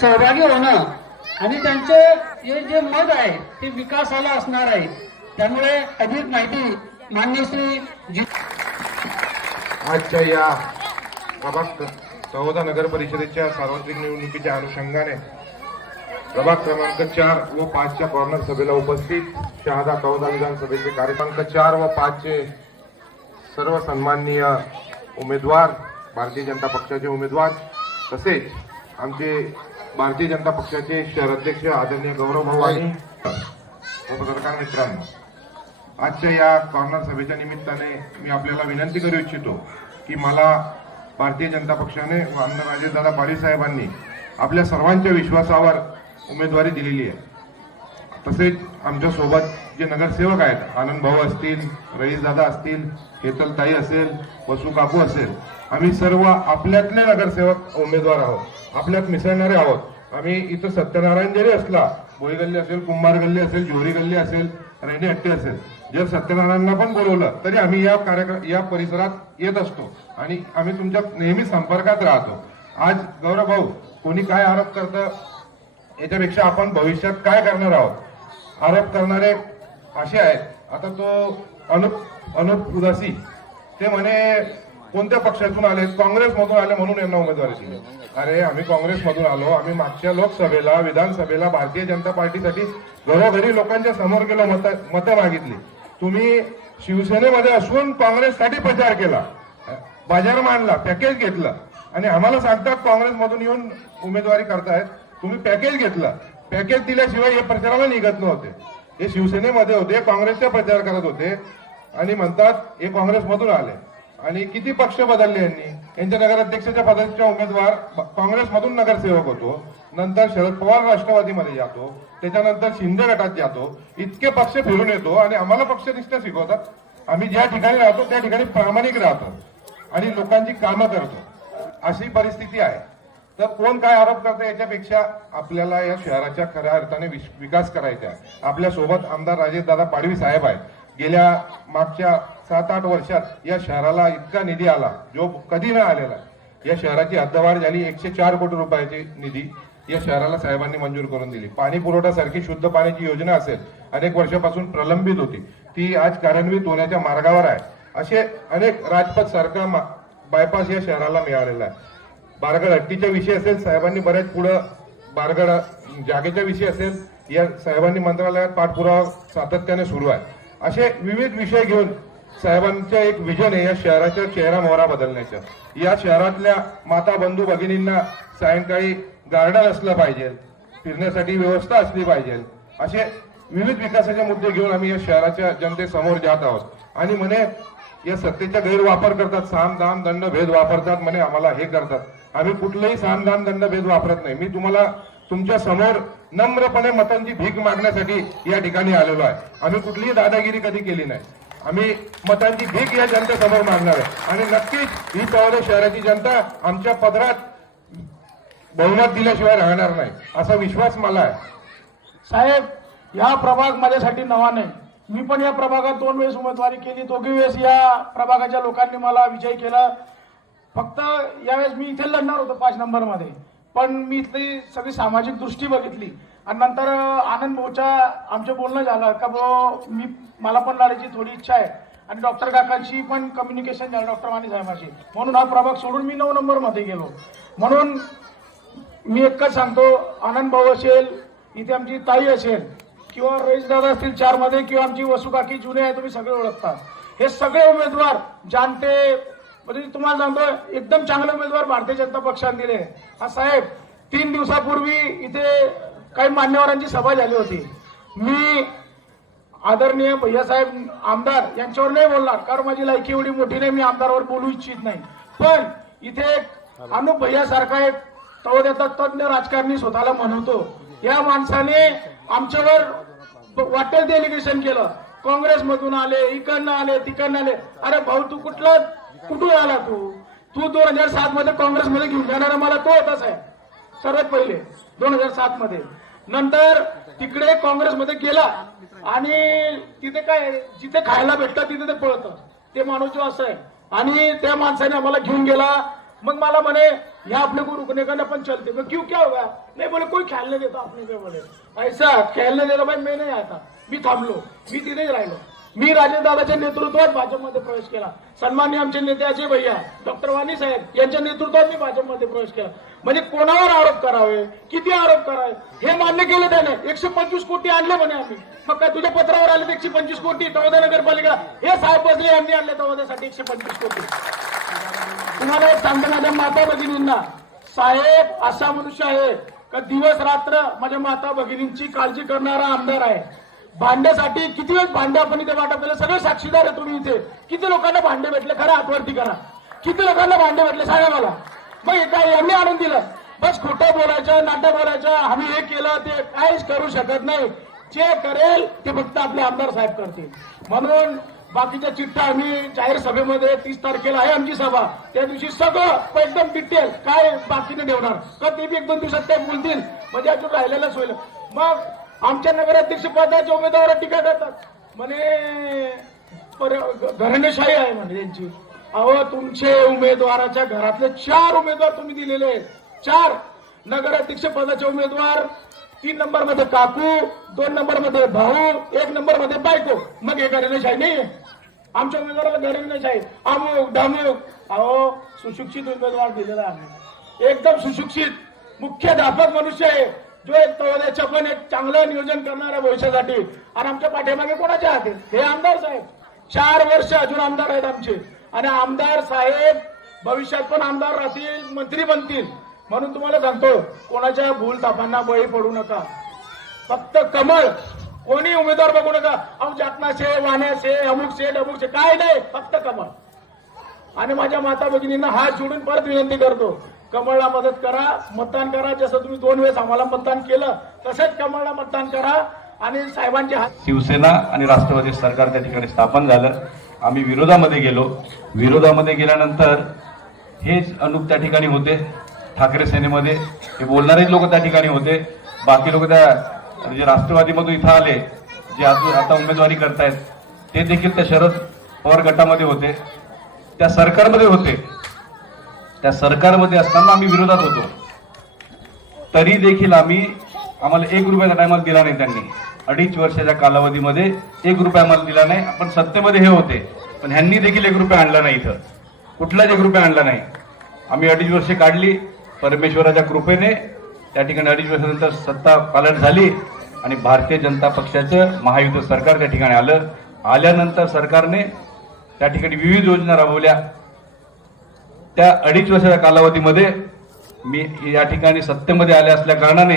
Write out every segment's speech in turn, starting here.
सहभागी होणं आणि त्यांचे हे जे मत आहे ते विकासाला असणार आहे. त्यामुळे अधिक माहिती मान्य श्री आजच्या या प्रभाग चौदा नगर परिषदेच्या सार्वत्रिक निवडणुकीच्या अनुषंगाने प्रभाग क्रमांक चार व पाचच्या कॉर्नर सभेला उपस्थित शहादा चौदा विधानसभेचे कार्यक्रमांक चार व पाचचे सर्व सन्माननीय उमेदवार भारतीय जनता पक्षाचे उमेदवार तसेच आमचे भारतीय जनता पक्षाचे शहर अध्यक्ष आदरणीय गौरव भाऊ आणि पत्रकार मित्रांनो आजच्या या कॉर्नर सभेच्या निमित्ताने मी आपल्याला विनंती करू इच्छितो की मला भारतीय जनता पक्षाने व आमदार राजेशदादा पाटील साहेबांनी आपल्या सर्वांच्या विश्वासावर उमेदवारी दिलेली आहे. तसेच आमच्यासोबत जे नगरसेवक आहेत आनंद भाऊ असतील रईसदादा असतील केतलताई असेल वसू काकू असेल आम्ही सर्व आपल्यातले नगरसेवक उमेदवार आहोत. आपल्यात मिसळणारे आहोत. आम्ही इथं सत्यनारायण जरी असला भोई गल्ली असेल कुंभार गल्ली असेल जोरी गल्ली असेल रेणी हट्टी असेल जर सत्यनारायणना पण बोलवलं तरी आम्ही या कार्यक्रम या परिसरात येत असतो. आणि आम्ही तुमच्या नेहमी संपर्कात राहतो. आज गौरव भाऊ कोणी काय आरोप करतं याच्यापेक्षा आपण भविष्यात काय करणार आहोत? आरोप करणारे असे आहेत. आता तो अनुप अनुप उदासी ते म्हणे कोणत्या पक्षातून आले? काँग्रेसमधून आले म्हणून यांना उमेदवारी दिली. अरे आम्ही काँग्रेसमधून आलो. आम्ही मागच्या लोकसभेला विधानसभेला भारतीय जनता पार्टीसाठी घरोघरी लोकांच्या समोर गेलो मत मतं मागितली. तुम्ही शिवसेनेमध्ये असून काँग्रेससाठी प्रचार केला. बाजार मांडला पॅकेज घेतलं. आणि आम्हाला सांगतात काँग्रेसमधून येऊन उमेदवारी करतायत. तुम्ही पॅकेज घेतलं. पॅकेज दिल्याशिवाय हे प्रचाराला निघत नव्हते. हे शिवसेनेमध्ये होते काँग्रेसचा प्रचार करत होते. आणि म्हणतात हे काँग्रेसमधून आले. आणि किती पक्ष बदलले यांनी? यांच्या नगराध्यक्षाच्या पदाचा उमेदवार काँग्रेसमधून नगरसेवक होतो. नंतर शरद पवार राष्ट्रवादीमध्ये जातो. त्याच्यानंतर शिंदे गटात जातो. इतके पक्ष फिरून येतो आणि आम्हाला पक्षनिष्ठ शिकवतात. आम्ही ज्या ठिकाणी राहतो त्या ठिकाणी प्रामाणिक राहतो. आणि लोकांची कामं करतो. अशी परिस्थिती आहे. तर कोण काय आरोप करतं याच्यापेक्षा आपल्याला या शहराच्या खऱ्या अर्थाने विश- विकास करायचा आहे. आपल्यासोबत आमदार राजेशदादा पाडवी साहेब आहेत. गेल्या मागच्या सात आठ वर्षात या शहराला इतका निधी आला जो कधी न आलेला. आहे. या शहराची हद्दवाढ झाली एकशे चार कोटी रुपयाची निधी या शहराला साहेबांनी मंजूर करून दिली. पाणी पुरवठा सारखी शुद्ध पाण्याची योजना असेल अनेक वर्षापासून प्रलंबित होती. ती आज कार्यान्वित होण्याच्या मार्गावर आहे. असे अनेक राजपथ सारखा बायपास या शहराला मिळालेला आहे. बारगड हट्टीच्या विषयी असेल साहेबांनी बऱ्याच पुढं बारगड जागेच्या विषय असेल या साहेबांनी मंत्रालयात पाठपुरावा सातत्याने सुरू आहे. असे विविध विषय घेऊन साहेबांचं एक विजन आहे या शहराच्या चेहरा मोहरा बदलण्याचं. या शहरातल्या माता बंधू भगिनींना सायंकाळी गार्डन असलं पाहिजे फिरण्यासाठी व्यवस्था असली पाहिजे असे विविध विकासाचे मुद्दे घेऊन आम्ही या शहराच्या जनतेसमोर जात आहोत. आणि म्हणे या सत्तेचा गैरवापर करतात साम दाम दंड भेद वापरतात म्हणे आम्हाला हे करतात. आम्ही कुठलंही साम दंड भेद वापरत नाही. मी तुम्हाला तुमच्यासमोर नम्रपणे मतांची भीक मागण्यासाठी या ठिकाणी आलेलो आहे. आम्ही कुठलीही दादागिरी कधी केली नाही. आम्ही मतांची भीक या जनतेसमोर मागणार आहे. आणि नक्कीच ही पवारे शहराची जनता आमच्या पदरात बहुमत दिल्याशिवाय राहणार नाही असा विश्वास मला आहे. साहेब या प्रभाग माझ्यासाठी नवा नाही. मी पण या प्रभागात दोन वेळेस उमेदवारी केली दोघी वेळेस या प्रभागाच्या लोकांनी मला विजय केला. फक्त यावेळेस मी इथे लढणार होतो पाच नंबरमध्ये. पण मी इथली सगळी सामाजिक दृष्टी बघितली. आणि नंतर आनंद भाऊच्या आमचं बोलणं झालं का भाऊ मी मला पण लढायची थोडी इच्छा आहे. आणि डॉक्टर काकांशी पण कम्युनिकेशन झालं डॉक्टर माने साहेबांशी. म्हणून हा प्रभाग सोडून मी नऊ नंबरमध्ये गेलो. म्हणून मी एकच सांगतो आनंद भाऊ असेल इथे आमची ताई असेल किंवा रईस दादा असतील चारमध्ये किंवा आमची वसुकाकी जुने आहे तुम्ही सगळे ओळखता. हे सगळे उमेदवार जाणते म्हणजे तुम्हाला सांगतो एकदम चांगले उमेदवार भारतीय जनता पक्षाने दिले. हा साहेब तीन दिवसापूर्वी इथे काही मान्यवरांची सभा झाली होती. मी आदरणीय भैयासाहेब आमदार यांच्यावर नाही बोलणार कारण माझी लायकी एवढी मोठी नाही मी आमदारावर बोलू इच्छित नाही. पण इथे एक अनुप भैयासारखा एक तवद्याचा तज्ज्ञ राजकारणी स्वतःला म्हणवतो. या माणसाने आमच्यावर वाटेल डेलिगेशन केलं. काँग्रेसमधून आले इकडनं आले तिकडनं आले. अरे भाऊ तू कुठलं कुठून आला तू? तू दोन हजार सात मध्ये काँग्रेसमध्ये घेऊन जाणारा मला तो होता आहे सर्वात पहिले दोन हजार सात मध्ये. नंतर तिकडे काँग्रेसमध्ये गेला आणि तिथे काय जिथे खायला भेटतं तिथे ते पळतं ते माणूस जो असं आहे. आणि त्या माणसाने आम्हाला घेऊन गेला. मग मला म्हणे ह्या अपने को रुकने का अपन चलते. मैं क्यों क्या होगा नहीं बोले कोई खेळने देता अपने पे बोले ऐसा खेळने देता भाई मैं नाही आता. मी थांबलो. मी तिथेच राहिलो. मी राजेशदादाच्या नेतृत्वात भाजपमध्ये प्रवेश केला. सन्मान्य आमचे नेते अजय भैया डॉक्टर वाणी साहेब यांच्या नेतृत्वात मी भाजपमध्ये प्रवेश केला. म्हणजे कोणावर आरोप करावे किती आरोप करावे हे मान्य केलं त्याने. एकशे पंचवीस कोटी आणले म्हणे आम्ही. मग काय तुझ्या पत्रावर आले एकशे पंचवीस कोटी? तवदा नगरपालिका. हे साहेब बसले यांनी आणले तवद्यासाठी एकशे पंचवीस कोटी. तुम्हाला एक सांगतो माझ्या माता भगिनींना. साहेब असा मनुष्य आहे का दिवस रात्र माझ्या माता भगिनींची काळजी करणारा आमदार आहे? भांड्यासाठी किती वेळ भांडे आपण इथे वाटप केलं सगळे साक्षीदार आहे तुम्ही इथे. किती लोकांना भांडे भेटले? खरं हातवरती करा. किती लोकांना भांडे भेटले? सांगा मला. मग एका यांनी आणून दिलं? बस खोटं बोलायचं नाटक बोलायचं आम्ही हे केलं ते काहीच करू शकत नाही. जे करेल ते फक्त आपले आमदार साहेब करतील. म्हणून बाकीच्या चिठ्ठ्या आम्ही जाहीर सभेमध्ये तीस तारखेला आहे आमची सभा. त्या दिवशी सगळं एकदम डिटेल काय बाकीने ठेवणार. तर ते बी एक दोन दिवसात ते बोलतील. म्हणजे अजून राहिलेलंच होईल. मग आमच्या नगराध्यक्ष पदाच्या उमेदवार टीका करतात. म्हणे पर- आहे म्हणे त्यांची. अहो तुमचे उमेदवाराच्या घरातले चार उमेदवार तुम्ही दिलेले आहेत. चार. नगराध्यक्ष पदाचे उमेदवार तीन नंबरमध्ये काकू दोन नंबरमध्ये भाऊ एक नंबरमध्ये बायको. मग हे घरणेशाही नाही आमच्या उमेदवाराला घरणेशाही अमुक डामुक. अहो सुशिक्षित उमेदवार दिलेला आहे. एकदम सुशिक्षित मुख्याध्यापक मनुष्य आहे. जो एक तळोद्याचं पण एक चांगलं नियोजन करणार आहे भविष्यासाठी. आणि आमच्या पाठीमागे कोणाचे आहेत? हे आमदार साहेब. चार वर्ष अजून आमदार आहेत आमचे. आणि आमदार साहेब भविष्यात पण आमदार राहतील मंत्री बनतील. म्हणून तुम्हाला सांगतो कोणाच्या भूल तापांना बळी पडू नका. फक्त कमळ. कोणी उमेदवार बघू नका. अहो जातनाशे वाण्याशे अमुकशे डमुकशे काय नाही फक्त कमळ. आणि माझ्या माता भगिनींना हात जोडून परत विनंती करतो कमळला मदत करा मतदान करा. जसं तुम्ही दोन वेळेस आम्हाला मतदान केलं तसंच कमळला मतदान करा. आणि साहेबांचे हात शिवसेना आणि राष्ट्रवादी सरकार त्या ठिकाणी स्थापन झालं. आम्ही विरोधामध्ये गेलो. विरोधामध्ये गेल्यानंतर हेच अनुप त्या ठिकाणी होते. ठाकरे सेनेमध्ये हे बोलणारे लोक त्या ठिकाणी होते. बाकी लोक त्या जे राष्ट्रवादीमधून इथं आले जे आज- आता उमेदवारी करतायत ते देखील त्या शरद पवार गटामध्ये होते. त्या सरकारमध्ये होते. त्या सरकारमध्ये असताना आम्ही विरोधात होतो. तरी देखील आम्ही आम्हाला एक रुपयाचा टायमाला दिला नाही त्यांनी. अडीच वर्षाच्या कालावधीमध्ये एक रुपया आम्हाला दिला नाही. आपण सत्तेमध्ये हे होते. पण ह्यांनी देखील एक रुपया आणला नाही इथं. कुठलाच एक रुपया आणला नाही. आम्ही अडीच वर्षे काढली परमेश्वराच्या कृपेने. त्या ठिकाणी अडीच वर्षानंतर सत्ता पालट झाली आणि भारतीय जनता पक्षाचं महायुद्ध सरकार त्या ठिकाणी आलं. आल्यानंतर सरकारने त्या ठिकाणी विविध योजना राबवल्या. त्या अडीच वर्षाच्या कालावधीमध्ये मी या ठिकाणी सत्तेमध्ये आले असल्या कारणाने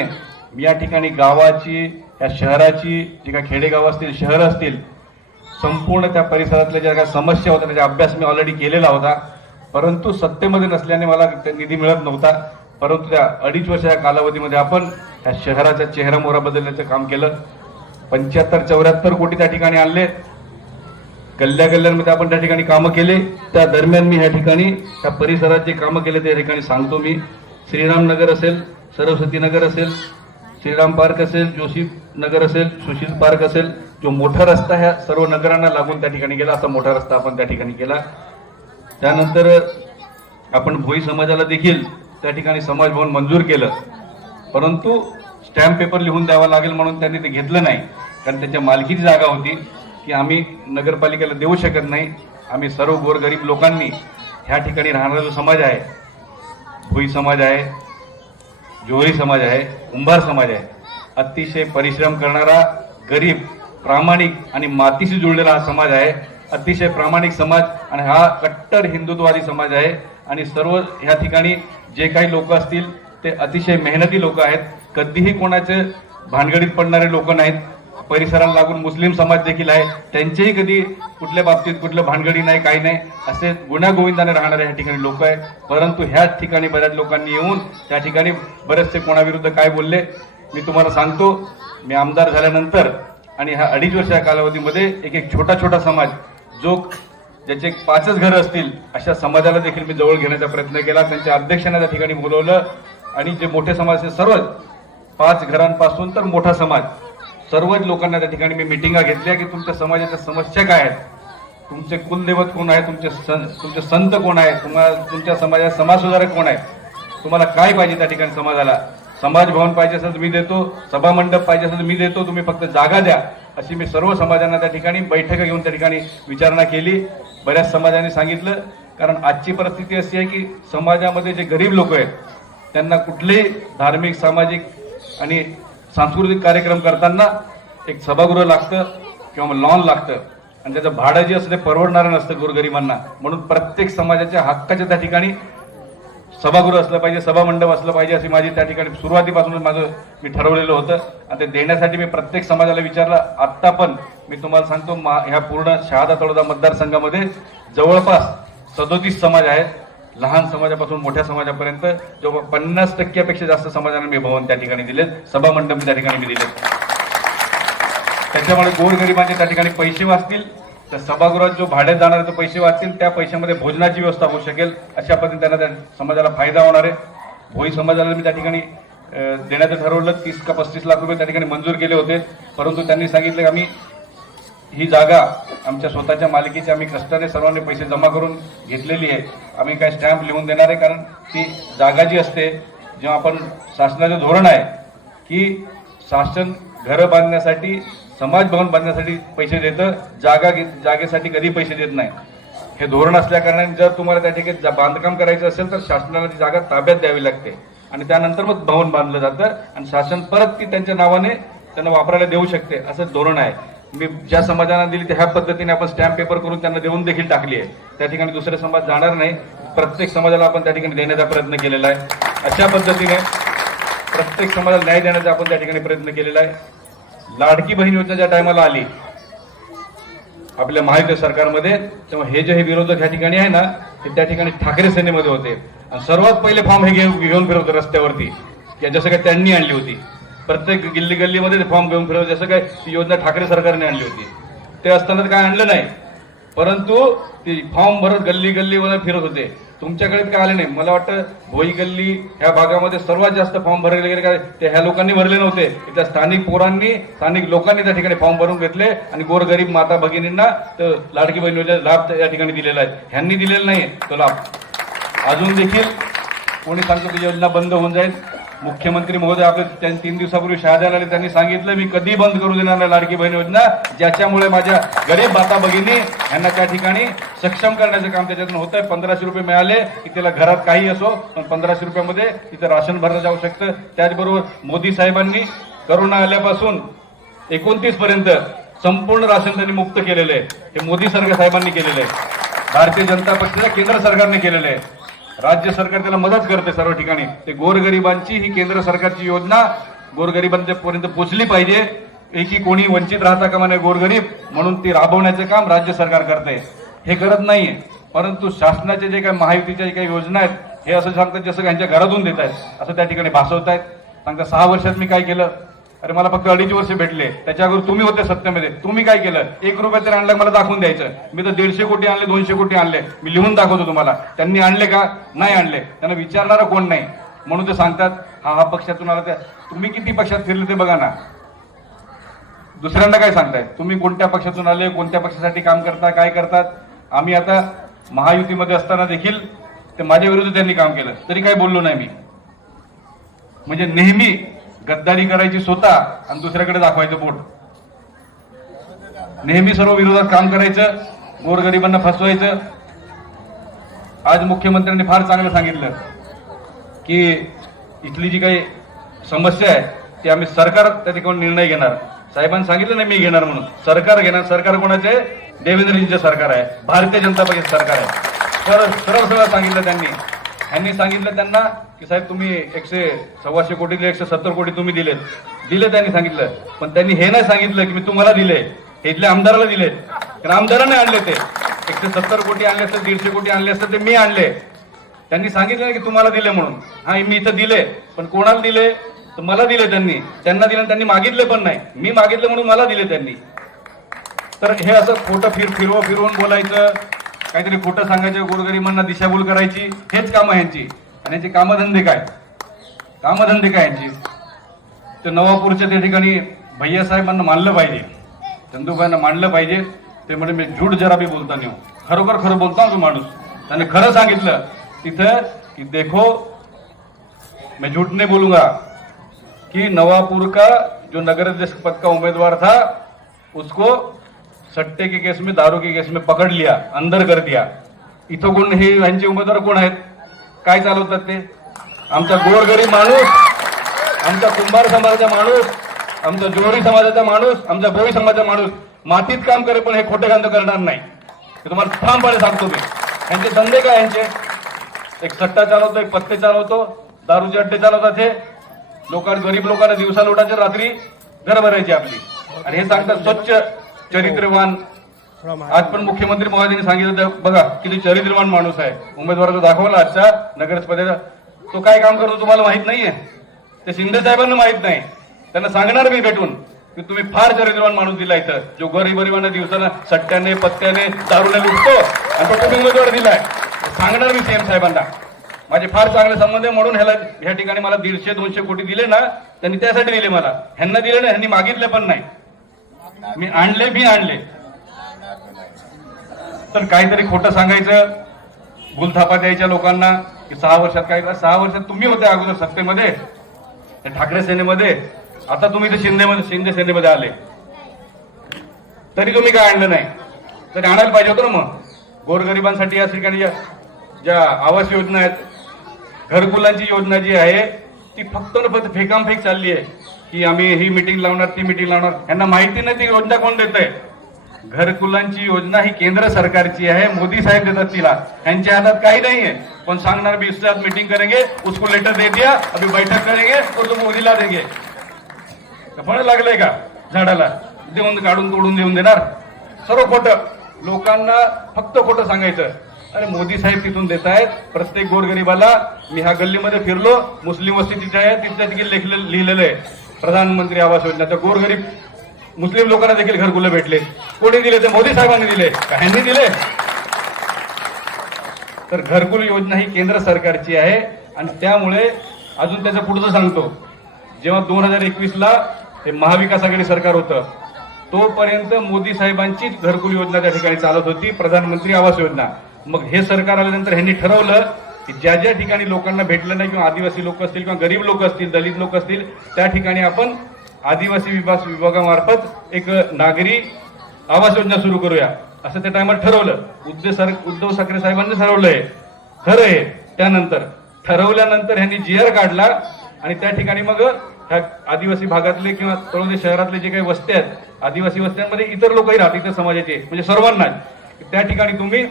मी या ठिकाणी गावाची या शहराची जी काही खेडेगाव असतील शहर असतील संपूर्ण त्या परिसरातल्या ज्या काही समस्या होत्या त्याचा अभ्यास मी ऑलरेडी केलेला होता. परंतु सत्तेमध्ये नसल्याने मला निधी मिळत नव्हता. परंतु त्या अडीच वर्षाच्या कालावधीमध्ये आपण त्या शहराचा चेहरा मोहरा बदलण्याचं काम केलं. पंच्याहत्तर चौऱ्याहत्तर कोटी त्या ठिकाणी आणले. कल्ल्या कल्याणमध्ये आपण त्या ठिकाणी कामं केले. त्या दरम्यान मी ह्या ठिकाणी त्या परिसरात जे कामं केले त्या ठिकाणी सांगतो मी. श्रीराम नगर असेल सरस्वती नगर असेल श्रीराम पार्क असेल जोशी नगर असेल सुशील पार्क असेल जो मोठा रस्ता ह्या सर्व नगरांना लागून त्या ठिकाणी गेला. असा मोठा रस्ता आपण त्या ठिकाणी केला. त्यानंतर आपण भोई समाजाला देखील त्या ठिकाणी समाज भवन मंजूर केलं. परंतु स्टॅम्प पेपर लिहून द्यावा लागेल म्हणून त्यांनी ते घेतलं नाही. कारण त्याच्या मालकीची जागा होती. की आम्ही नगरपालिकेला देऊ शकत नाही. आम्ही सर्व गोरगरीब लोकांनी ह्या ठिकाणी राहणारा जो समाज आहे भोई समाज आहे जोहरी समाज आहे कुंभार समाज आहे अतिशय परिश्रम करणारा गरीब प्रामाणिक आणि मातीशी जुळलेला हा समाज आहे. अतिशय प्रामाणिक समाज आणि हा कट्टर हिंदुत्ववादी समाज आहे. आणि सर्व ह्या ठिकाणी जे काही लोक असतील ते अतिशय मेहनती लोक आहेत. कधीही कोणाचे भानगडीत पडणारे लोक नाहीत. परिसराला लागून मुस्लिम समाज देखील आहे. त्यांचेही कधी कुठल्या बाबतीत कुठलं भानगडी नाही काही नाही असे गुण्यागोविंदाने राहणारे ह्या ठिकाणी लोक आहे परंतु ह्याच ठिकाणी बऱ्याच लोकांनी येऊन त्या ठिकाणी बरेचसे कोणाविरुद्ध काय बोलले मी तुम्हाला सांगतो. मी आमदार झाल्यानंतर आणि ह्या अडीच वर्ष या कालावधीमध्ये एक एक छोटा छोटा समाज जो ज्याचे पाचच घरं असतील अशा समाजाला देखील मी जवळ घेण्याचा प्रयत्न केला. त्यांच्या अध्यक्षांना त्या ठिकाणी बोलवलं. आणि जे मोठे समाज असे सर्वच पाच घरांपासून तर मोठा समाज सर्वच लोकांना त्या ठिकाणी मी मिटिंगा घेतल्या की तुमच्या समाजाच्या समस्या काय आहेत? तुमचे कुलदैवत कोण आहे तुमचे सं तुमचे संत कोण आहे तुम्हाला तुमच्या समाजात समाजसुधारक कोण आहे तुम्हाला काय पाहिजे त्या ठिकाणी समाजाला? समाज भवन पाहिजे असेल तर मी देतो. सभा मंडप पाहिजे असेल तर मी देतो. तुम्ही फक्त जागा द्या. अशी मी सर्व समाजांना त्या ठिकाणी बैठका घेऊन त्या ठिकाणी विचारणा केली. बऱ्याच समाजाने सांगितलं. कारण आजची परिस्थिती अशी आहे की समाजामध्ये जे गरीब लोक आहेत त्यांना कुठलेही धार्मिक सामाजिक आणि सांस्कृतिक कार्यक्रम करताना एक सभागृह लागतं किंवा मग लॉन लागतं. आणि त्याचं भाडं जे असतं ते परवडणारं नसतं गोरगरिबांना. म्हणून प्रत्येक समाजाच्या हक्काच्या त्या ठिकाणी सभागृह असलं पाहिजे सभा मंडप असलं पाहिजे अशी माझी त्या ठिकाणी सुरुवातीपासूनच माझं मी ठरवलेलं होतं. आणि ते देण्यासाठी मी प्रत्येक समाजाला विचारलं. आत्ता पण मी तुम्हाला सांगतो मा- ह्या पूर्ण शहादा तळोदा मतदारसंघामध्ये जवळपास सदोतीस समाज आहेत. लहान समाजापासून मोठ्या समाजापर्यंत जवळ पन्नास टक्क्यापेक्षा जास्त समाजाने मी भवन त्या ठिकाणी दिलेत सभा मंडप त्या ठिकाणी मी दिलेत. त्याच्यामुळे गोरगरिबांचे त्या ठिकाणी पैसे वाचतील तर सभागृहात जो भाड्यात जाणार आहे तो पैसे वाचतील त्या पैशामध्ये भोजनाची व्यवस्था होऊ शकेल अशा पद्धतीने त्यांना त्या समाजाला फायदा होणार आहे. भोई समाजाला मी त्या ठिकाणी देण्याचं ठरवलं तीस का पस्तीस लाख रुपये त्या ठिकाणी मंजूर केले होते परंतु त्यांनी सांगितलं की आम्ही ही जागा आमच्या स्वतःच्या मालकीची आम्ही कष्टाने सर्वांनी पैसे जमा करून घेतलेली आहे. आम्ही काय स्टॅम्प लिहून देणार आहे? कारण ती जागा जी असते जेव्हा आपण शासनाचं धोरण आहे की शासन घरं बांधण्यासाठी समाज भवन बांधण्यासाठी पैसे देतं जागा घे- जागेसाठी कधी पैसे देत नाही. हे धोरण असल्याकारणाने जर तुम्हाला त्या ठिकाणी जा- बांधकाम करायचं असेल तर शासनाला ती जागा ताब्यात द्यावी लागते. आणि त्यानंतर मग भवन बांधलं जातं आणि शासन परत ती त्यांच्या नावाने त्यांना वापरायला देऊ शकते असं धोरण आहे. मी ज्या समाजांना दिली त्या ह्या पद्धतीने आपण स्टॅम्प पेपर करून त्यांना देऊन देखील टाकली आहे. त्या ठिकाणी दुसरे समाज जाणार नाही. प्रत्येक समाजाला आपण त्या ठिकाणी देण्याचा प्रयत्न केलेला आहे. अशा पद्धतीने प्रत्येक समाजाला न्याय देण्याचा आपण त्या ठिकाणी प्रयत्न केलेला आहे. लाडकी बहीण योजना ज्या टायमाला आली आपल्या महायुती सरकारमध्ये तेव्हा हे जे हे विरोधक ह्या ठिकाणी आहे ना ते त्या ठिकाणी ठाकरे सेनेमध्ये होते. आणि सर्वात पहिले फॉर्म हे घेऊन घेऊन रस्त्यावरती. जसं काय त्यांनी आणली होती. प्रत्येक गल्ली गल्लीमध्ये फॉर्म घेऊन फिरवत जसं काय ती योजना ठाकरे सरकारने आणली होती. ते असताना काय आणलं नाही. परंतु ती फॉर्म भरत गल्ली गल्लीमध्ये फिरत होते. तुमच्याकडे काय आले नाही? मला वाटतं भोई गल्ली ह्या भागामध्ये सर्वात जास्त फॉर्म भरले गेले काय ते ह्या लोकांनी भरले नव्हते. त्या स्थानिक पोरांनी स्थानिक लोकांनी त्या ठिकाणी फॉर्म भरून घेतले आणि गोरगरीब माता भगिनींना तर लाडकी बहीण योजना लाभ त्या ठिकाणी दिलेला आहे. ह्यांनी दिलेला नाही तो लाभ. अजून देखील कोणी सांगतो ती योजना बंद होऊन जाईल? मुख्यमंत्री महोदय आपले त्यांनी तीन दिवसापूर्वी शहाद्याला आले त्यांनी सांगितलं मी कधी बंद करू देणार नाही लाडकी बहीण योजना ज्याच्यामुळे माझ्या गरीब माता भगिनी यांना त्या ठिकाणी सक्षम करण्याचं काम त्याच्यातून होत आहे पंधराशे रुपये मिळाले की त्याला घरात काही असो पण पंधराशे रुपयामध्ये तिथं राशन भरलं जाऊ शकतं. त्याचबरोबर मोदी साहेबांनी करोना आल्यापासून एकोणतीस पर्यंत संपूर्ण राशन त्यांनी मुक्त केलेलं आहे. हे मोदी सरकार साहेबांनी केलेलं आहे. भारतीय जनता पक्षाच्या केंद्र सरकारने केलेलं आहे. राज्य सरकार त्याला मदत करते सर्व ठिकाणी. ते गोरगरिबांची ही केंद्र सरकारची योजना गोरगरिबांच्या पर्यंत पाहिजे. एकी कोणी वंचित राहता कामा नये गोरगरीब म्हणून ती राबवण्याचं काम राज्य सरकार करते हे करत नाहीये. परंतु शासनाचे जे काही महायुतीच्या जे काही योजना आहेत हे असं सांगतात जसं त्यांच्या घरातून देत आहेत असं त्या ठिकाणी भासवत आहेत सांगतात सहा वर्षात मी काय केलं? अरे मला फक्त अडीच वर्ष भेटले. त्याच्या अगोदर तुम्ही होते सत्तेमध्ये. तुम्ही काय केलं? एक रुपया तरी आणलं मला दाखवून द्यायचं. मी तर दीडशे कोटी आणले दोनशे कोटी आणले. मी लिहून दाखवतो तुम्हाला. त्यांनी आणले का? नाही आणले. त्यांना विचारणारा कोण नाही. म्हणून ते सांगतात हा हा पक्षातून आला त्या तुम्ही किती पक्षात फिरले ते बघा ना. दुसऱ्यांना काय सांगताय? तुम्ही कोणत्या पक्षातून आले? कोणत्या पक्षासाठी काम करता? काय करतात? आम्ही आता महायुतीमध्ये असताना देखील ते माझ्या विरुद्ध त्यांनी काम केलं. तरी काय बोललो नाही मी. म्हणजे नेहमी गद्दारी करायची स्वतः आणि दुसऱ्याकडे दाखवायचं बोट नेहमी सर्व विरोधात काम करायचं गोरगरिबांना फसवायचं. आज मुख्यमंत्र्यांनी फार चांगलं सांगितलं की इथली जी काही समस्या आहे ती आम्ही सरकार त्या ठिकाणी निर्णय घेणार. साहेबांनी सांगितलं नाही मी घेणार म्हणून. सरकार घेणार सरकार कोणाचे आहे? देवेंद्रजींचे सरकार आहे. भारतीय जनता पक्षाचे सरकार आहे. सरळ सरळ सरळ सांगितलं त्यांनी. यांनी सांगितलं त्यांना की साहेब तुम्ही एकशे सव्वाशे कोटी दिले एकशे सत्तर कोटी तुम्ही दिलेत. दिले त्यांनी सांगितलं. पण त्यांनी हे नाही सांगितलं की मी तुम्हाला दिले. हे इथल्या आमदाराला दिले. कारण आमदाराने आणले ते. एकशे सत्तर कोटी आणले असते दीडशे कोटी आणले असते ते मी आणले. त्यांनी सांगितलं की तुम्हाला दिले म्हणून. हा मी इथं दिले पण कोणाला दिले? तर मला दिले त्यांनी. त्यांना दिले आणि त्यांनी मागितले पण नाही. मी मागितले म्हणून मला दिले त्यांनी. तर हे असं खोटं फिर फिरवं फिरवून बोलायचं. काहीतरी खोटं सांगायचं गोरगरिबांना दिशाभूल करायची हेच कामं यांची. आणि यांचे कामधंदे काय? कामधंदे काय यांची? तर नवापूरच्या त्या ठिकाणी भैया साहेबांना मानलं पाहिजे. चंदूबाईंना मानलं पाहिजे. ते म्हणजे मी झूट जरा बी बोलता नाही हो. खरोखर खरं बोलता तो माणूस. त्याने खरं सांगितलं तिथं की देखो मैं झूठ नहीं बोलूंगा कि नवापुर का जो नगर अध्यक्ष पद का उम्मीदवार था उसको सट्टे के केस में दारू के केस में पकड़ लिया अंदर कर दिया। इथं कोण हे यांचे उमेदवार कोण आहेत? काय चालवतात ते? आमचा गोरगरीब माणूस आमचा कुंभार समाजाचा माणूस आमचा जोहरी समाजाचा माणूस आमचा भोई समाजाचा माणूस. मातीत काम करे पण हे खोटे कांद करणार नाही. हे तुम्हाला ठामपणे सांगतो मी. यांचे धंदे काय यांचे एक सट्टा चालवतो एक पत्ते चालवतो दारूचे अड्डे चालवतात हे. लोकांना गरीब लोकांना दिवसा लोटांचे रात्री घर भरायची आपली. आणि हे सांगतात स्वच्छ चरित्रवान. आज पण मुख्यमंत्री महोदयांनी सांगितलं बघा किती चरित्रवान माणूस आहे. उमेदवार जो दाखवला आजच्या नगरस्पर्धेचा तो काय काम करतो तुम्हाला माहीत नाहीये. ते शिंदे साहेबांना माहीत नाही. त्यांना सांगणार मी भेटून की तुम्ही फार चरित्रवान माणूस दिला इथं. जो गरीब गरिबांना दिवसाला सट्ट्याने पत्त्याने दारूने लुटतो आणि तो तुम्ही उमेदवार दिलाय. सांगणार मी सीएम साहेबांना. माझे फार चांगले संबंध आहे म्हणून ह्याला ह्या ठिकाणी मला दीडशे दोनशे कोटी दिले ना त्यांनी त्यासाठी दिले मला. ह्यांना दिले ना ह्यांनी मागितले पण नाही. मी आणले मी आणले. तर काहीतरी खोटं सांगायचं गुलथापा द्यायच्या लोकांना की सहा वर्षात काय करा? सहा वर्षात तुम्ही होते अगोदर सत्तेमध्ये ठाकरे सेनेमध्ये आता तुम्ही ते शिंदेमध्ये शिंदे सेनेमध्ये आले. तरी तुम्ही काय आणलं नाही? तरी आणायला पाहिजे होतं ना मग. गोरगरिबांसाठी या ठिकाणी ज्या आवास योजना आहेत घरकुलांची योजना जी आहे ती फक्त ना फक्त फेकामफेक चालली आहे. की आम्ही ही मिटिंग लावणार ती मिटिंग लावणार. यांना माहिती नाही ती योजना कोण देत आहे घरकुलांची योजना ही केंद्र सरकारची आहे मोदी साहेब देतात तिला. यांच्या हातात काही नाहीये. पण सांगणार भी इससे मीटिंग करेंगे उसको लेटर दे दिया अभी बैठक करेंगे तो मोदीला देंगे. फळ लागलंय का झाडाला? देऊन काढून तोडून देऊन देणार? सर्व खोटं. लोकांना फक्त खोटं सांगायचं. अरे मोदी साहेब तिथून देत आहेत प्रत्येक गोरगरीबाला मी ह्या गल्लीमध्ये फिरलो मुस्लिम वस्ती तिथे आहे तिथे देखील लिहिलेलं आहे. प्रधानमंत्री आवास योजना त्या गोरगरीब मुस्लिम लोकांना देखील घरकुलं भेटले. कोणी दिले ते मोदी साहेबांनी दिले. का ह्यांनी दिले? तर घरकुल योजना ही केंद्र सरकारची आहे आणि त्यामुळे अजून त्याचं पुढचं सांगतो. जेव्हा दोन हजार एकवीसला हे महाविकास आघाडी सरकार होतं तोपर्यंत मोदी साहेबांचीच घरकुल योजना त्या ठिकाणी चालत होती प्रधानमंत्री आवास योजना. मग हे सरकार आल्यानंतर ह्यांनी ठरवलं की ज्या ज्या ठिकाणी लोकांना भेटलं नाही किंवा आदिवासी लोक असतील किंवा गरीब लोक असतील दलित लोक असतील त्या ठिकाणी आपण आदिवासी विभाग विभागामार्फत एक नागरी आवास योजना सुरू करूया. असं त्या टायमावर ठरवलं. उद्धव सर उद्धव ठाकरे साहेबांनी ठरवलंय. खरं आहे त्यानंतर. ठरवल्यानंतर ह्यांनी जी आर काढला आणि त्या ठिकाणी मग ह्या आदिवासी भागातले किंवा तळोदे शहरातले जे काही वस्त्या आहेत आदिवासी वस्त्यांमध्ये इतर लोकही राहतात इतर समाजाचे म्हणजे सर्वांना त्या ठिकाणी तुम्ही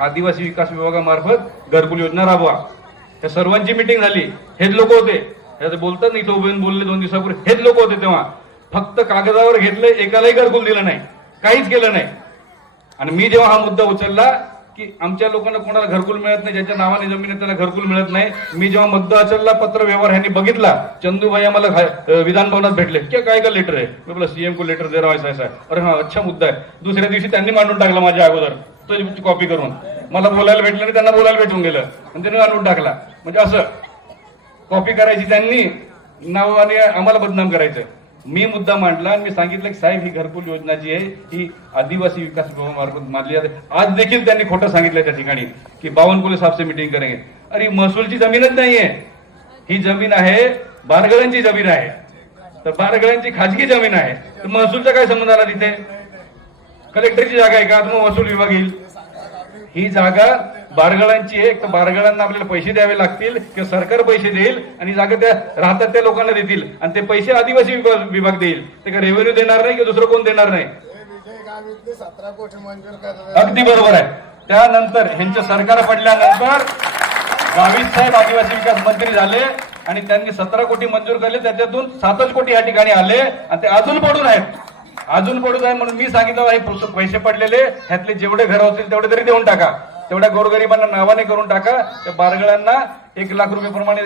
आदिवासी विकास विभागामार्फत घरकुल योजना राबवा. त्या सर्वांची मिटिंग झाली. हेच लोक होते. याचं बोलतात नाही तो उभे बोलले दोन दिवसापूर्वी. हेच लोक होते तेव्हा. फक्त कागदावर घेतले एकालाही घरकुल दिलं नाही. काहीच केलं नाही. आणि मी जेव्हा हा मुद्दा उचलला की आमच्या लोकांना कोणाला घरकुल मिळत नाही ज्याच्या नावाने जमीन आहे त्याला घरकुल मिळत नाही मी जेव्हा मुद्दा उचलला पत्र व्यवहार ह्यांनी बघितला चंदूभाई आम्हाला विधान भवनात भेटले. की काय का लेटर आहे? मी बोला सीएम को लेटर दे रहा हूं, है. अरे हा अच्छा मुद्दा आहे. दुसऱ्या दिवशी त्यांनी मांडून टाकला माझ्या अगोदर. तो कॉपी करून. मला बोलायला भेटलं आणि त्यांना बोलायला भेटून गेलं. आणि त्यांनी आणून टाकला. म्हणजे असं कॉपी करायची त्यांनी नाव आणि आम्हाला बदनाम करायचं. मी मुद्दा मांडला आणि मी सांगितलं की साहेब ही घरकुल योजना जी आहे ही आदिवासी विकास विभागामार्फत मानली जाते. आज देखील त्यांनी खोटं सांगितलं त्या ठिकाणी की बावनकुले साहेबचे मिटिंग करेंगे. अरे महसूलची जमीनच नाहीये. ही जमीन आहे बारगळ्यांची जमीन आहे. तर बारगळ्यांची खाजगी जमीन आहे. तर महसूलचा काय संबंध आला तिथे? कलेक्टरची जागा आहे का? मग महसूल विभाग येईल. ही जागा बारगळांची आहे. एक तर बारगळांना आपल्याला पैसे द्यावे लागतील किंवा सरकार पैसे देईल आणि जागा त्या राहतात त्या लोकांना देतील. आणि ते पैसे आदिवासी विभाग विभाग देईल. ते का रेव्हेन्यू देणार नाही किंवा दुसरं कोण देणार नाही? अगदी बरोबर आहे. त्यानंतर ह्यांचं सरकार पडल्यानंतर गावित साहेब आदिवासी विकास मंत्री झाले आणि त्यांनी सतरा कोटी मंजूर केले. त्याच्यातून सातच कोटी या ठिकाणी आले आणि ते अजून पडून आहेत. अजून पडू आहे म्हणून मी सांगितलं हे पैसे पडलेले ह्यातले जेवढे घर होतील तेवढे तरी देऊन टाका. तेवढ्या गोरगरिबांना नावाने करून टाका. त्या बारगळ्यांना एक लाख रुपये प्रमाणे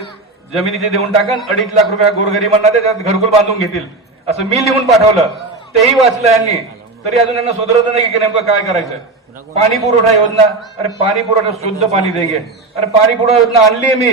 जमिनीचे देऊन टाका आणि अडीच लाख रुपये गोरगरिबांना त्याच्यात घरकुल बांधून घेतील. असं मी लिहून पाठवलं. तेही वाचलं यांनी. तरी अजून यांना सुधारत नाही की नेमकं काय करायचं. पाणी पुरवठा योजना. अरे पाणी पुरवठा शुद्ध पाणी देगे अरे पाणी पुरवठा योजना आणली आहे मी.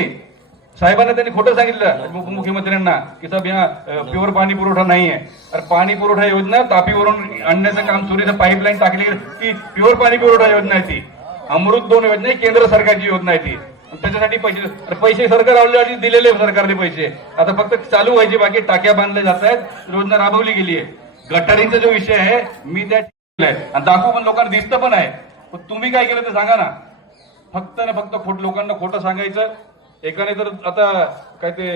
साहेबांना त्यांनी खोटं सांगितलं मुख्यमंत्र्यांना की साहेब या प्युअर पाणी पुरवठा नाहीये. अरे पाणी पुरवठा योजना तापीवरून आणण्याचं काम सुरू पाईपलाईन टाकली ती प्युअर पाणी पुरवठा योजना आहे ती. अमृत दोन योजना ही केंद्र सरकारची योजना आहे ती. त्याच्यासाठी पैसे अरे पैसे सरकार ऑलरेडी दिलेले सरकारने पैसे. आता फक्त चालू व्हायचे बाकी टाक्या बांधल्या जात आहेत. योजना राबवली गेली आहे. गटारीचा जो विषय आहे मी त्या. आणि दाखवू पण लोकांना दिसतं पण आहे. पण तुम्ही काय केलं ते सांगा ना. फक्त ना फक्त खोट लोकांना खोटं सांगायचं एकाने तर आता काय ते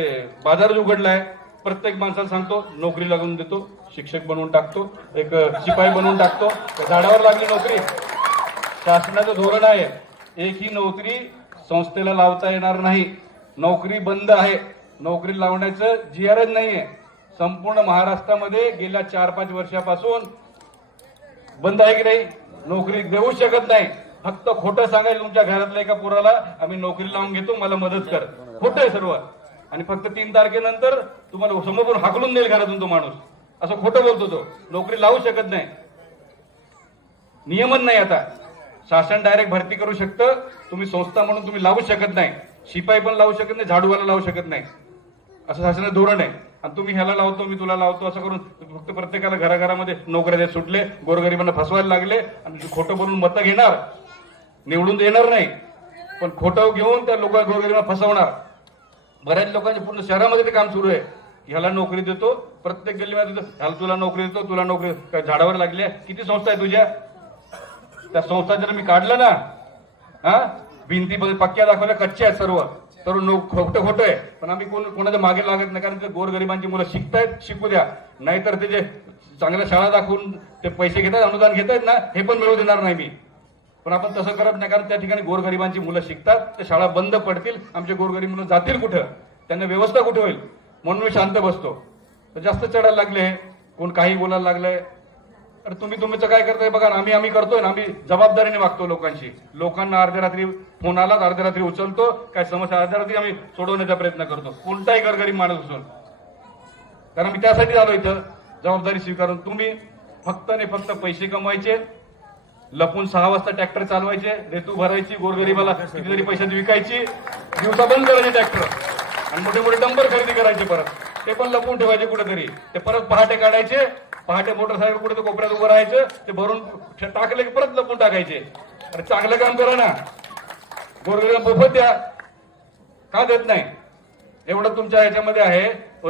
बाजारच उघडलाय प्रत्येक माणसाला सांगतो नोकरी लागून देतो शिक्षक बनवून टाकतो एक शिपाई बनवून टाकतो. झाडावर लागली नोकरी. शासनाचं धोरण आहे एक ही नोकरी संस्थेला लावता येणार नाही. नोकरी बंद आहे. नोकरी लावण्याचं जीआरच नाहीये. संपूर्ण महाराष्ट्रामध्ये गेल्या चार पाच वर्षापासून बंद आहे की नाही? नोकरी देऊ शकत नाही. फक्त खोटं सांगायचं तुमच्या घरातल्या एका पोराला आम्ही नोकरी लावून घेतो मला मदत कर. खोटं आहे सर्व. आणि फक्त तीन तारखेनंतर तुम्हाला समोरून हाकलून देईल घरातून तो माणूस. असं खोटं बोलतो तो. नोकरी लावू शकत नाही. नियमन नाही आता. शासन डायरेक्ट भरती करू शकतं. तुम्ही संस्था म्हणून तुम्ही लावू शकत नाही. शिपाई पण लावू शकत नाही झाडूवाला लावू शकत नाही. असं शासनाचं धोरण आहे. आणि तुम्ही ह्याला लावतो मी तुला लावतो असं करून फक्त प्रत्येकाला घराघरामध्ये नोकऱ्या सुटले गोरगरिबांना फसवायला लागले आणि खोटं बोलून मतं घेणार. निवडून देणार नाही. पण खोटं घेऊन त्या लोक गोरगरिबांना फसवणार. बऱ्याच लोकांचे पूर्ण शहरामध्ये ते काम सुरू आहे. ह्याला नोकरी देतो प्रत्येक गल्लीमध्ये ह्याला तुला नोकरी देतो तुला नोकरी काय झाडावर लागली आहे किती संस्था आहे तुझ्या? त्या संस्था जर मी काढलं ना हा? भिंती पक्क्या दाखवल्या कच्च्या आहेत सर्व. तर नो खोटं खोटं आहे. पण आम्ही कोण कोणाच्या मागे लागत नाही कारण ते गोरगरिबांची मुलं शिकतायत शिकू द्या. नाहीतर ते जे चांगल्या शाळा दाखवून ते पैसे घेतात अनुदान घेत आहेत ना हे पण मिळवू देणार नाही मी. पण आपण तसं करत नाही कारण त्या ठिकाणी गोरगरिबांची मुलं शिकतात त्या शाळा बंद पडतील आमचे गोरगरीब मुलं जातील कुठं? त्यांना व्यवस्था कुठे होईल? म्हणून मी शांत बसतो. तर जास्त चढायला लागले कोण काही बोलायला लागलंय. अरे तुम्ही तुमचं काय करताय? बघा आम्ही आम्ही करतोय ना आम्ही जबाबदारीने वागतो लोकांशी. लोकांना अर्ध्या रात्री फोन आला अर्ध्या रात्री उचलतो. काय समस्या? अर्ध्या रात्री आम्ही सोडवण्याचा प्रयत्न करतो. कोणताही गरगरीब माणूस असून. कारण मी त्यासाठी आलो इथं. जबाबदारी स्वीकारून तुम्ही फक्त आणि फक्त पैसे कमवायचे लपून सहा वाजता ट्रॅक्टर चालवायचे रेतू भरायची गोरगरीबाला कितीतरी पैशात विकायची दिवसा बंद करायचे ट्रॅक्टर. आणि मोठे मोठे डंबर खरेदी करायचे परत. ते पण लपून ठेवायचे कुठेतरी. ते परत पहाटे काढायचे पहाटे मोटरसायकल कुठे कोपऱ्यात उभं राहायचं ते भरून टाकले की परत लपून टाकायचे. अरे चांगलं काम करा ना. गोरगरीबा मोफत द्या. का देत नाही? एवढं तुमच्या ह्याच्यामध्ये आहे.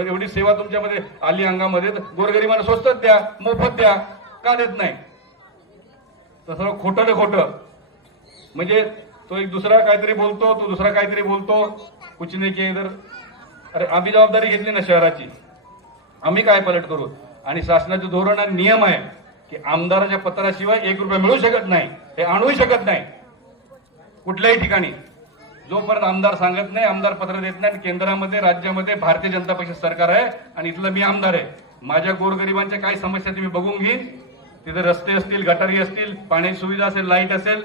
एवढी सेवा तुमच्यामध्ये आली अंगामध्ये. गोरगरिबांना स्वस्तच द्या मोफत द्या. का देत नाही? तसं खोटं ना खोटं. म्हणजे तो एक दुसरा काहीतरी बोलतो तो दुसरा काहीतरी बोलतो. कुछ नाही की इधर. अरे आम्ही जबाबदारी घेतली ना शहराची. आम्ही काय पलट करू? आणि शासनाचं धोरण आणि नियम आहे की आमदाराच्या पत्राशिवाय एक रुपया मिळू शकत नाही हे आणूही शकत नाही. कुठल्याही ठिकाणी. जोपर्यंत आमदार सांगत नाही आमदार पत्र देत नाही आणि केंद्रामध्ये राज्यामध्ये भारतीय जनता पक्ष सरकार आहे आणि इथलं मी आमदार आहे. माझ्या गोरगरिबांच्या काय समस्या ते मी बघून घेईन. तिथे रस्ते असतील गटारी असतील पाण्याची सुविधा असेल लाइट असेल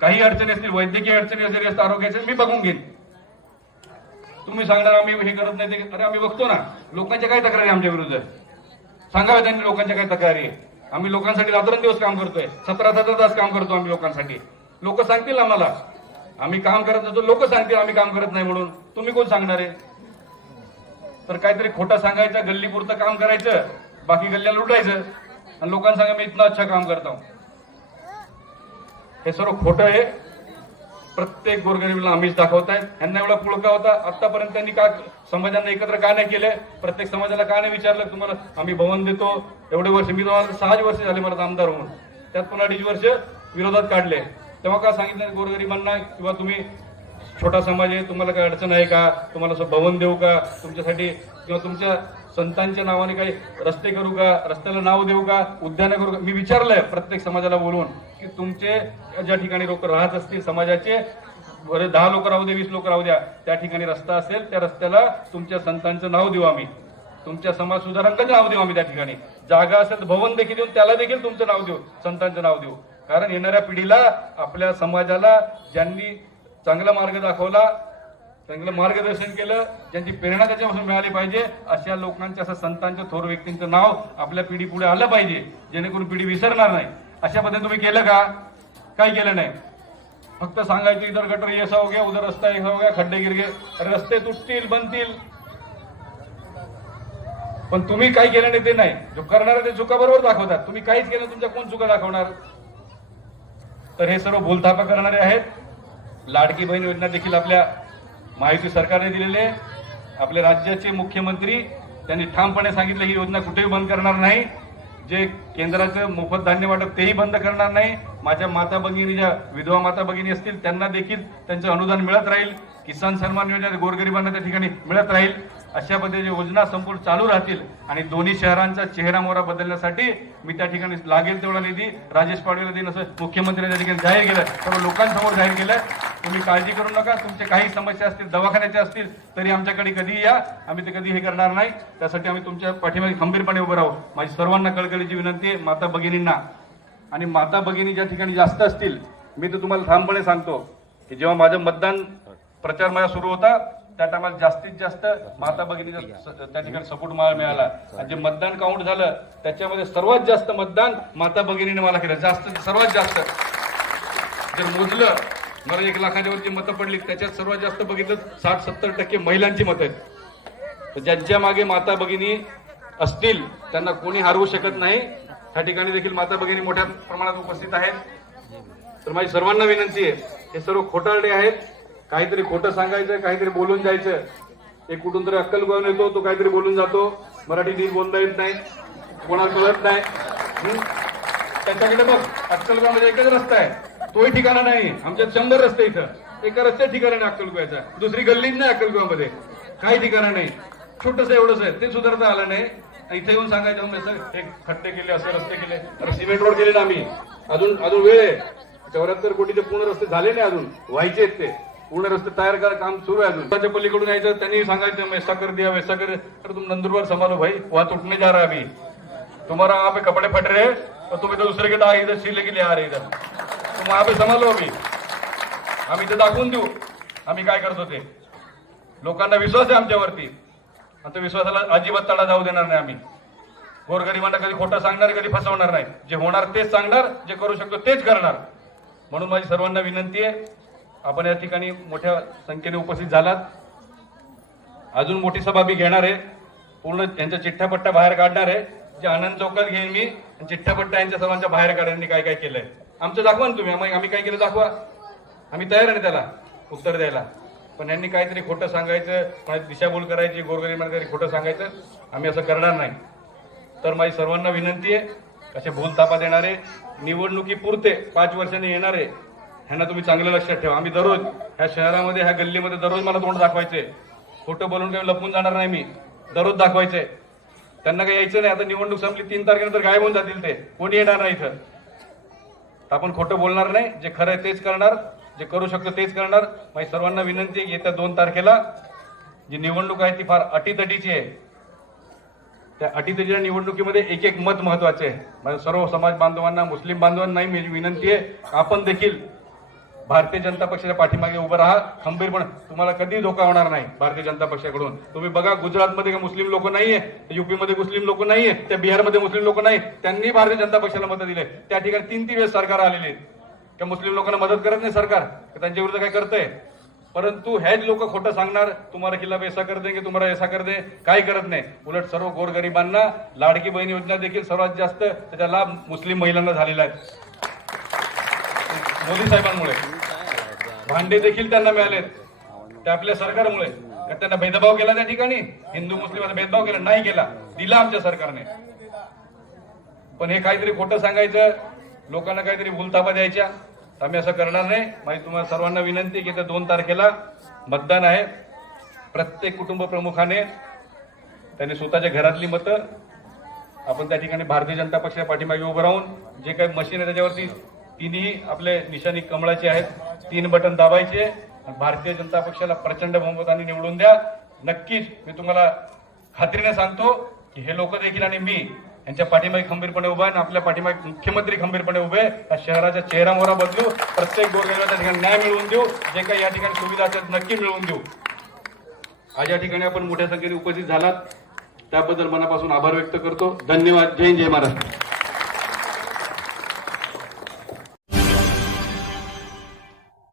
काही अडचणी असतील वैद्यकीय अडचणी असेल असतील, आरोग्याचे मी बघून घेईन. तुम्ही सांगणार आम्ही हे करत नाही ते अरे आम्ही बघतो ना लोकांच्या काय तक्रारी आमच्या विरुद्ध? सांगावे त्यांनी लोकांच्या काय तक्रारी? आम्ही लोकांसाठी रात्रंदिवस काम करतोय सतरा सतरा तास काम करतो आम्ही लोकांसाठी. लोक सांगतील आम्हाला. आम्ही काम करत नसतो लोक सांगतील आम्ही काम करत नाही म्हणून. तुम्ही कोण सांगणार आहे? तर काहीतरी खोटं सांगायचं गल्लीपुरतं काम करायचं बाकी गल्ल्या लुटायचं. आणि लोकांना सांगा मी इतना अच्छा काम करता हूं. हे सर्व खोटं आहे. प्रत्येक गोरगरीबला आम्हीच आहेत. ह्यांना एवढा पुळका होता. आतापर्यंत त्यांनी का समाजांना एकत्र का नाही केले? प्रत्येक समाजाला का नाही विचारलं? तुम्हाला आम्ही भवन देतो. एवढे वर्ष मी तुम्हाला सहाच वर्ष झाले मला आमदार होऊन. त्यात पुन्हा अडीच वर्ष विरोधात काढले. तेव्हा का सांगितलं गोरगरिबांना किंवा तुम्ही छोटा समाज आहे तुम्हाला काय अडचण आहे का? तुम्हाला असं भवन देऊ का? तुमच्यासाठी किंवा तुमच्या संतांच्या नावाने काही रस्ते करू का रस्त्याला नाव देऊ का उद्यानं करू का? मी विचारलंय प्रत्येक समाजाला बोलवून की तुमचे ज्या ठिकाणी लोक राहत असतील समाजाचे बरे दहा लोक राहू दे वीस लोक राहू द्या त्या ठिकाणी रस्ता असेल त्या रस्त्याला तुमच्या संतांचं नाव देऊ आम्ही. तुमच्या समाज सुधारकांचं नाव देऊ आम्ही त्या ठिकाणी. जागा असेल तर भवन देखील देऊन त्याला देखील तुमचं नाव देऊ संतांचं नाव देऊ. कारण येणाऱ्या पिढीला आपल्या समाजाला ज्यांनी चांगला मार्ग दाखवला चांगलं मार्गदर्शन केलं ज्यांची प्रेरणा त्याच्यापासून मिळाली पाहिजे अशा लोकांच्या असं संतांच्या थोर व्यक्तींचं नाव आपल्या पिढी पुढे आलं पाहिजे जेणेकरून पिढी विसरणार नाही. अशा पद्धतीने तुम्ही केलं का? काही केलं नाही. फक्त सांगायचं इधर गटर येसा हो गया उधर रस्ता येसा हो गया खड्डे गिर रस्ते तुटतील बनतील. पण तुम्ही काही केलं नाही ते नाही. जो करणार ते चुका बरोबर दाखवतात. तुम्ही काहीच केलं तुमच्या कोण चुका दाखवणार? तर हे सर्व भूलथापा करणारे आहेत. लाडकी बहीण योजना देखील आपल्या महायुती सरकारने दिलेले आपले राज्याचे मुख्यमंत्री त्यांनी ठामपणे सांगितलं ही योजना कुठेही बंद करणार नाही. जे केंद्राचं मोफत धान्य वाटप तेही बंद करणार नाही. माझ्या माता भगिनी ज्या विधवा माता भगिनी असतील त्यांना देखील त्यांचं अनुदान मिळत राहील. किसान सन्मान योजना गोरगरिबांना त्या ठिकाणी मिळत राहील. अशा पद्धतीच्या योजना संपूर्ण चालू राहतील आणि दोन्ही शहरांचा चेहरा मोहरा बदलण्यासाठी मी त्या ठिकाणी लागेल तेवढा निधी राजेश पाडवीला देईन असं मुख्यमंत्री त्या ठिकाणी जाहीर केलं सर्व लोकांसमोर जाहीर केलं. तुम्ही काळजी करू नका तुमच्या काही समस्या असतील दवाखान्याच्या असतील तरी आमच्याकडे कधीही या. आम्ही ते कधी हे करणार नाही. त्यासाठी आम्ही तुमच्या पाठीमागे खंबीरपणे उभं राहू. माझी सर्वांना कळकळीची विनंती आहे माता भगिनींना. आणि माता भगिनी ज्या ठिकाणी जास्त असतील मी तर तुम्हाला ठामपणे सांगतो की जेव्हा माझं मतदान प्रचार माझा सुरू होता त्या टायमाला जास्तीत जास्त माता भगिनीचा स- त्या ठिकाणी सपोर्ट मला मिळाला. आणि जे मतदान काउंट झालं त्याच्यामध्ये सर्वात जास्त मतदान माता भगिनीने मला केलं. जास्त सर्वात जास्त. जर मोजलं मला एक लाखाच्या वरची मतं पडली त्याच्यात सर्वात जास्त बघितलं साठ सत्तर टक्के महिलांची मतं आहेत. तर ज्यांच्या मागे माता भगिनी असतील त्यांना कोणी हरवू शकत नाही. त्या ठिकाणी देखील माता भगिनी मोठ्या प्रमाणात उपस्थित आहेत. तर माझी सर्वांना विनंती आहे हे सर्व खोटारडे आहेत. काहीतरी खोटं सांगायचं काहीतरी बोलून जायचं एक कुठून तरी अक्कल गोळून येतो तो काहीतरी बोलून जातो. मराठी नीट बोलता येत नाही कोणाला कळत नाही. त्यांच्याकडे त्याच्याकडे बघ अक्कलगावमध्ये म्हणजे एकच रस्ता आहे. तोही ठिकाणा नाही. आमच्यात शंभर रस्ते इथं. एका रस्त्यात ठिकाणा नाही अक्कलगावचा दुसरी गल्लीच नाही अक्कलगावमध्ये काही ठिकाणा नाही. छोटस एवढंच आहे. ते सुधारता आलं नाही. इथे येऊन सांगायचं म्हणजे एक खट्टे केले असे रस्ते केले. तर सिमेंट रोड केले ना आम्ही. अजून अजून वेळ आहे. चौऱ्याहत्तर कोटीचे पूर्ण रस्ते झाले नाही अजून. व्हायचे आहेत ते. पूर्ण रस्ते तयार करा काम सुरू आहे अजून. पलीकडून यायचं त्यांनी सांगायचं वैसा कर दिया वैसा कर. तर तुम नंदुरबार संभालो भाई वहां तुटने जा रहा अभी. तुम्हारा वहां पे कपड़े फट रहे तर और तुम इधर दूसरे के दाग इधर सिले के आ रहे इधर। तुम वहां पे संभालो अभी। आम्ही इथे दाखवून देऊ। आम्ही काय करतो ते लोकांना विश्वास आहे आमच्यावरती. आता विश्वासाला अजिबात तडा जाऊ देणार नाही आम्ही. गोरगरिबांना कधी खोटं सांगणार कधी फसवणार नाही. जे होणार तेच सांगणार जे करू शकतो तेच करणार. म्हणून माझी सर्वांना विनंती आहे आपण या ठिकाणी मोठ्या संख्येने उपस्थित झालात. अजून मोठी सभा मी घेणार आहे. पूर्ण यांच्या चिठ्ठापट्टा बाहेर काढणार आहे. जे आनंद चौकात घेईन मी आणि यांच्या सर्वांच्या बाहेर काढण्यानी काय काय केलंय. आमचं दाखवा ना तुम्ही. आम्ही आम्ही काय केलं दाखवा. आम्ही तयार आहे त्याला. उत्तर द्यायला. पण यांनी काहीतरी खोटं सांगायचं दिशाभूल करायची गोरगरिबांना काहीतरी खोटं सांगायचं आम्ही असं करणार नाही. तर माझी सर्वांना विनंती आहे असे भूलतापा देणारे निवडणुकी पुरते पाच वर्षांनी येणारे ह्यांना तुम्ही चांगलं लक्षात ठेवा. आम्ही दररोज ह्या शहरामध्ये ह्या गल्लीमध्ये दररोज मला तोंड दाखवायचे. खोटं बोलून काही लपून जाणार नाही मी. दररोज दाखवायचे. त्यांना काही यायचं नाही. आता निवडणूक संपली तीन तारखेनंतर गायब होऊन जातील ते. कोणी येणार नाही इथं? आपण खोटं बोलणार नाही. जे खरं आहे तेच करणार. जे करू शकतो तेच करणार. माझी सर्वांना विनंती आहे की येत्या दोन तारखेला जी निवडणूक आहे ती फार अटीतटीची आहे. त्या अटीतटीच्या निवडणुकीमध्ये एक एक मत महत्त्वाचे आहे. माझ्या सर्व समाज बांधवांना मुस्लिम बांधवांना नाही माझी विनंती आहे. आपण देखील भारतीय जनता पक्षाच्या पाठीमागे उभं राहा खंबीरपणे. तुम्हाला कधी धोका होणार नाही भारतीय जनता पक्षाकडून. तुम्ही बघा गुजरातमध्ये का मुस्लिम लोक नाहीये युपीमध्ये मुस्लिम लोक नाहीये त्या बिहारमध्ये मुस्लिम लोक नाही. त्यांनी भारतीय जनता पक्षाला मतं दिले. त्या ठिकाणी तीन तीन वेळेस सरकार आलेले आहेत. त्या मुस्लिम लोकांना मदत करत नाही सरकार. त्यांच्या विरुद्ध काय करतंय? परंतु हेच लोक खोटं सांगणार तुम्हाला खिलाफ ऐसा कर देंगे तुम्हाला ऐसा कर दे काय करत नाही. उलट सर्व गोरगरिबांना लाडकी बहीण योजना देखील सर्वात जास्त त्याचा लाभ मुस्लिम महिलांना झालेला आहे. मोदी साहेबांमुळे. भांडे देखील त्यांना मिळालेत. ते आपल्या सरकारमुळे. त्यांना भेदभाव केला त्या ठिकाणी. हिंदू मुस्लिमांचा भेदभाव केला नाही केला. दिला आमच्या सरकारने. पण हे काहीतरी खोटं सांगायचं लोकांना काहीतरी भूलतापा द्यायच्या आम्ही असं करणार नाही. माझी तुम्हाला सर्वांना विनंती की त्या दोन तारखेला मतदान आहे. प्रत्येक कुटुंब प्रमुखाने त्यांनी स्वतःच्या घरातली मतं आपण त्या ठिकाणी भारतीय जनता पक्षाच्या पाठीमागे उभं राहून जे काही मशीन आहे त्याच्यावरती तिन्ही आपले निशाणी कमळाचे आहेत. तीन बटन दाबायचे. आणि भारतीय जनता पक्षाला प्रचंड बहुमताने निवडून द्या. नक्कीच मी तुम्हाला खात्रीने सांगतो की हे लोक देखील आणि मी यांच्या पाठीमागे खंबीरपणे उभा आणि आपल्या पाठीमागे मुख्यमंत्री खंबीरपणे उभे या शहराच्या चेहरा मोहरा बदलू. प्रत्येक गोरगरिबाच्या ठिकाणी न्याय मिळवून देऊ. जे काही या ठिकाणी सुविधा असतात नक्की मिळवून देऊ. आज या ठिकाणी आपण मोठ्या संख्येने उपस्थित झालात. त्याबद्दल मनापासून आभार व्यक्त करतो. धन्यवाद. जय जय महाराष्ट्र.